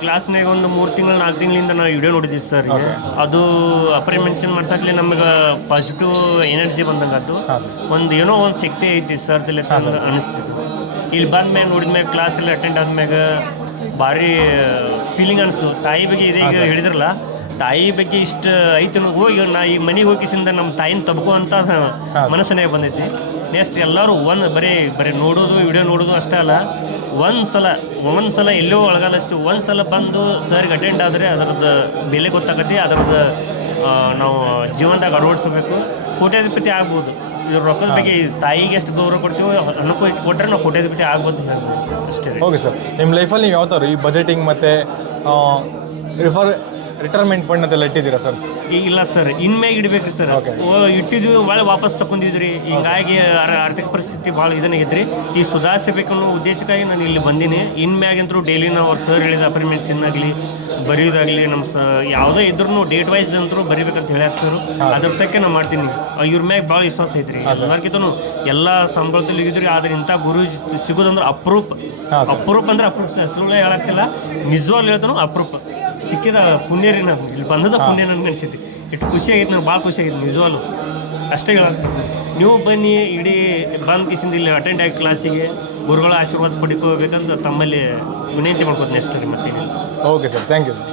ಕ್ಲಾಸ್ನಾಗ ಒಂದು 3 ತಿಂಗಳು 4 ತಿಂಗಳಿಂದ ನಾವು ವಿಡಿಯೋ ನೋಡಿದ್ದೀವಿ ಸರ್. ಅದು ಅಪ್ರಿಮೆನ್ಷನ್ ಮಾಡ್ಸಕ್ಲಿ ನಮಗೆ ಪಾಸಿಟಿವ್ ಎನರ್ಜಿ ಬಂದಂಗೆ ಅದು ಒಂದು ಏನೋ ಒಂದು ಶಕ್ತಿ ಐತಿ ಸರ್ದಲ್ಲಿ ಅನಿಸ್ತಿತ್ತು. ಇಲ್ಲಿ ಬಂದ್ಮ್ಯಾಗ ನೋಡಿದ್ಮ್ಯಾಗ ಕ್ಲಾಸ್ ಎಲ್ಲ ಅಟೆಂಡ್ ಆದ್ಮ್ಯಾಗ ಭಾರಿ ಫೀಲಿಂಗ್ ಅನಿಸ್ತು. ತಾಯಿ ಬಗ್ಗೆ ಇದೆ ಈಗ ಹೇಳಿದ್ರಲ್ಲ, ತಾಯಿ ಬಗ್ಗೆ ಇಷ್ಟು ಐತೆ ಹೋಗಿ ನಾ ಈ ಮನೆಗೆ ಹೋಗಿಸಿಂದ ನಮ್ಮ ತಾಯಿನ ತಬ್ಕೋ ಅಂತ ಮನಸ್ಸನ್ನೇ ಬಂದೈತಿ. ನೆಕ್ಸ್ಟ್ ಎಲ್ಲರೂ ಬರೀ ನೋಡೋದು ವಿಡಿಯೋ ನೋಡೋದು ಅಷ್ಟೇ ಅಲ್ಲ, ಒಂದು ಸಲ ಎಲ್ಲೋ ಒಳಗಾಲಷ್ಟು ಒಂದು ಸಲ ಬಂದು ಸರ್ಗೆ ಅಟೆಂಡ್ ಆದರೆ ಅದರದ್ದು ಬೆಲೆ ಗೊತ್ತಾಗತ್ತೆ. ಅದರದ್ದು ನಾವು ಜೀವನದಾಗ ಅಳವಡಿಸಬೇಕು. ಕೋಟ್ಯಾಧಿಪತಿ ಆಗ್ಬೋದು. ಇದ್ರ ರೊಕ್ಕದ ಬಗ್ಗೆ ತಾಯಿಗೆ ಎಷ್ಟು ಗೌರವ ಕೊಡ್ತೀವೋ ಅನ್ನಕ್ಕೂ ಇಟ್ಟು ಕೊಟ್ಟರೆ ನಾವು ಕೋಟ್ಯಾಧಿಪತಿ ಆಗ್ಬೋದು ಅಷ್ಟೇ. ಓಕೆ ಸರ್, ನಿಮ್ಮ ಲೈಫಲ್ಲಿ ನೀವು ಯಾವ ಥರ ಈ ಬಜೆಟಿಂಗ್ ಮತ್ತು ರಿಟೈರ್ಮೆಂಟ್ ಫಂಡ್ ಅಂತೆಲ್ಲ ಇಟ್ಟಿದ್ದೀರಾ ಸರ್? ಇಲ್ಲ ಸರ್, ಇನ್ಮ್ಯಾಗ ಇಡಬೇಕು ಸರ್. ಇಟ್ಟಿದ್ವಿ ಭಾಳ ವಾಪಸ್ ತಗೊಂಡಿದ್ರಿ. ಹಿಂಗಾಗಿ ಆರ್ಥಿಕ ಪರಿಸ್ಥಿತಿ ಭಾಳ ಇದನ್ನಾಗೈತ್ರಿ. ಈ ಸುಧಾರಿಸಬೇಕನ್ನೋ ಉದ್ದೇಶಕ್ಕಾಗಿ ನಾನು ಇಲ್ಲಿ ಬಂದೀನಿ. ಇನ್ಮ್ಯಾಗಂತರೂ ಡೈಲಿ ನಾವು ಅವ್ರು ಸರ್ ಹೇಳಿದ ಅಪ್ರಿಮೆನ್ಷನ್ ಆಗಲಿ ಬರೆಯೋದಾಗಲಿ ನಮ್ಮ ಯಾವುದೇ ಇದ್ರೂ ಡೇಟ್ ವೈಸ್ ಅಂತೂ ಬರೀಬೇಕಂತ ಹೇಳ್ಯಾರ ಸರ್. ಅದ್ರ ತಕ್ಕ ನಾನು ಮಾಡ್ತೀನಿ. ಇವ್ರ ಮ್ಯಾಗ ಭಾಳ ವಿಶ್ವಾಸ ಐತ್ರಿ. ಎಲ್ಲರಿಗಿಂತೂ ಎಲ್ಲ ಸಂಬಳದಲ್ಲಿ ಇದ್ರಿ. ಆದರೆ ಇಂಥ ಗುರು ಸಿಗೋದಂದ್ರೆ ಅಪರೂಪ ಅಂದ್ರೆ ಅಪರೂಪ ಸರ್. ಸುಳ್ಳು ಹೇಳಕ್ತಿಲ್ಲ, ನಿಜವಾಗ್ಲೂ ಹೇಳ್ತಾನೋ ಅಪರೂಪ. ಸಿಕ್ಕಿದ ಪುಣ್ಯ ರೀ, ನಾನು ಇಲ್ಲಿ ಬಂದದ ಪುಣ್ಯ ನನಗೆ ಅನಿಸೈತಿ. ಎಷ್ಟು ಖುಷಿ ಆಗೈತೆ, ನನಗೆ ಭಾಳ ಖುಷಿ ಆಗೈತೆ ನಿಜವಾಗ್ಲು. ಅಷ್ಟೇ ಹೇಳಕ್ಕೆ ನೀವು ಬನ್ನಿ, ಇಡೀ ಬಂದ್ ಕಿಸಿಂದ ಇಲ್ಲಿ ಅಟೆಂಡ್ ಆಗಿ ಕ್ಲಾಸಿಗೆ ಗುರುಗಳ ಆಶೀರ್ವಾದ ಪಡ್ಕೋಬೇಕಂತ ತಮ್ಮಲ್ಲಿ ವಿನಂತಿ ಮಾಡ್ಕೋತೀನಿ ಅಷ್ಟೇ ರೀ. ಮತ್ತೆ okay sir, thank you sir.